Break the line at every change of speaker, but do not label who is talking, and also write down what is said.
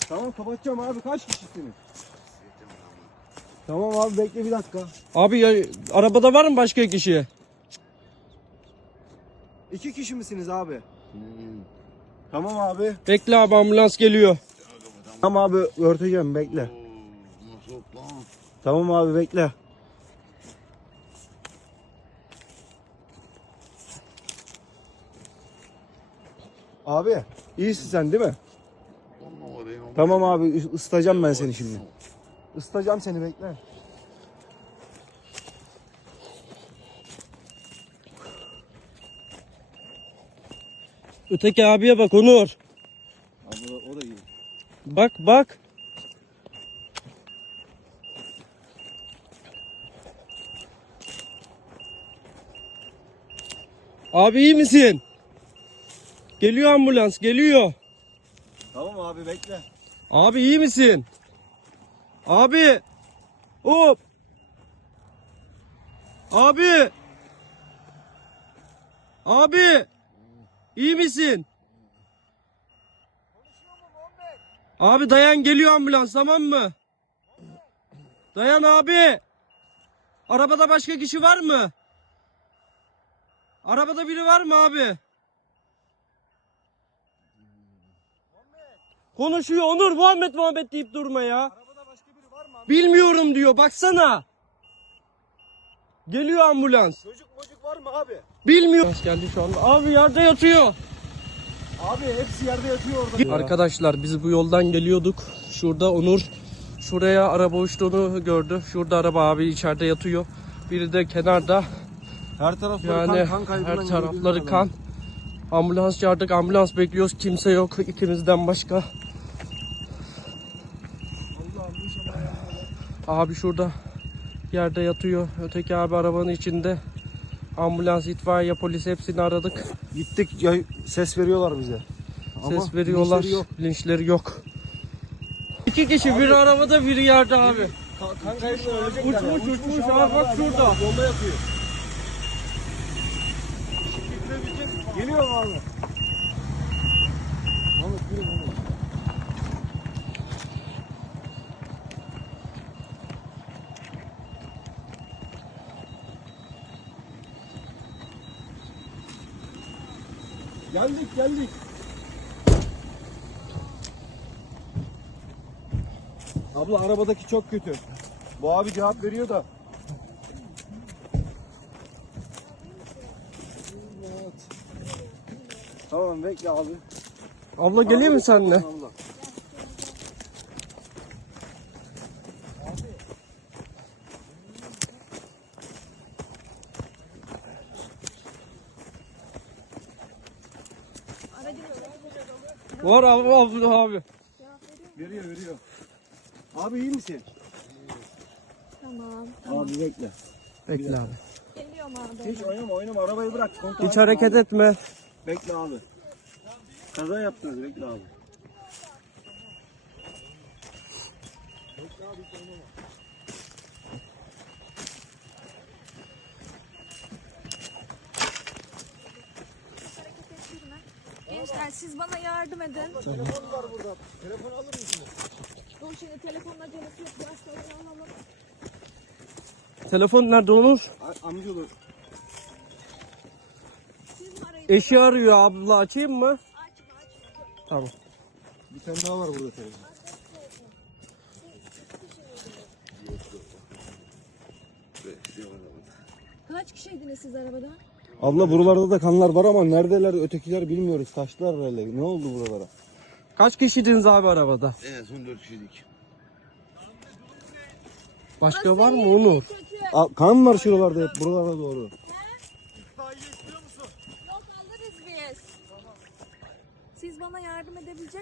Tamam kapatacağım abi, kaç kişisiniz? Tamam abi bekle bir dakika.
Abi ya, arabada var mı başka kişi?
2 kişi misiniz abi? Tamam abi.
Bekle abi, ambulans geliyor.
Tamam abi örteceğim, bekle. Tamam abi bekle. Abi iyisin sen değil mi? Tamam abi ısıtacağım ben seni şimdi. Isıtacağım seni, bekle.
Öteki abiye bak Onur.
Abi o da iyi.
Bak bak. Abi iyi misin? Geliyor ambulans, geliyor.
Tamam abi bekle.
Abi iyi misin? Abi. Hop. Abi. Abi. İyi misin? Abi dayan, geliyor ambulans, tamam mı? Dayan abi. Arabada başka kişi var mı? Arabada biri var mı abi? Konuşuyor Onur, Muhammed deyip durma ya.
Arabada başka biri var mı abi?
Bilmiyorum diyor, baksana. Geliyor ambulans.
Çocuk var mı abi?
Bilmiyor. Ambulans geldi şu anda. Abi yerde yatıyor.
Abi hepsi yerde yatıyor orada.
Arkadaşlar biz bu yoldan geliyorduk. Şurada Onur şuraya araba uçtuğunu gördü. Şurada araba abi içeride yatıyor. Biri de kenarda.
Her tarafları
Yani
kan kaybından
her tarafları
gördüğünüz
kan. Ambulans çağırdık. Ambulans bekliyoruz. Kimse yok ikimizden başka. Abi şurada yerde yatıyor. Öteki abi arabanın içinde. Ambulans, itfaiye, polis hepsini aradık.
Gittik ya, ses veriyorlar bize.
Ses veriyorlar.
bilinçleri yok.
Bilinçleri yok. 2 kişi, biri arabada biri yerde abi.
Kan kaybından ölecekler ya.
Uçmuş abi, bak şurada.
Yolda yatıyor. Geliyor mu abi? Mahmut yürü Mahmut. Geldik. Abla arabadaki çok kötü. Bu abi cevap veriyor da. Tamam bekle abi.
Abla geleyim mi seninle?
Abla.
Var abi.
Veriyor. Abi iyi misin?
Tamam.
Abi bekle.
Bekle abi.
Geliyorum abi.
Hiç oynama arabayı bırak. Kontağı
Hiç
açma
hareket
abi.
etme.
Bekle abi. Kaza yaptınız, bekle abi.
Gençler siz bana yardım edin.
Telefon var burada. Telefon alır mısınız?
Dur şimdi telefonun acelesi yok. Biraz sonra alalım.
Telefon nerede Onur?
Amcaoğlu.
Siz mi arayın?
Eşi arıyor abla, açayım mı?
Açma.
Tamam.
Bir tane daha var burada telefon.
Kaç kişiydiniz siz arabada?
Abla buralarda da kanlar var ama neredeler ötekiler bilmiyoruz. Taşlar herhalde. Ne oldu buralara?
Kaç kişiydiniz abi arabada?
En son 4 kişiydik.
Başka var mı Onur?
Kan var şuralarda hep buralara doğru.
Yok alırız biz. Siz bana yardım edebilecek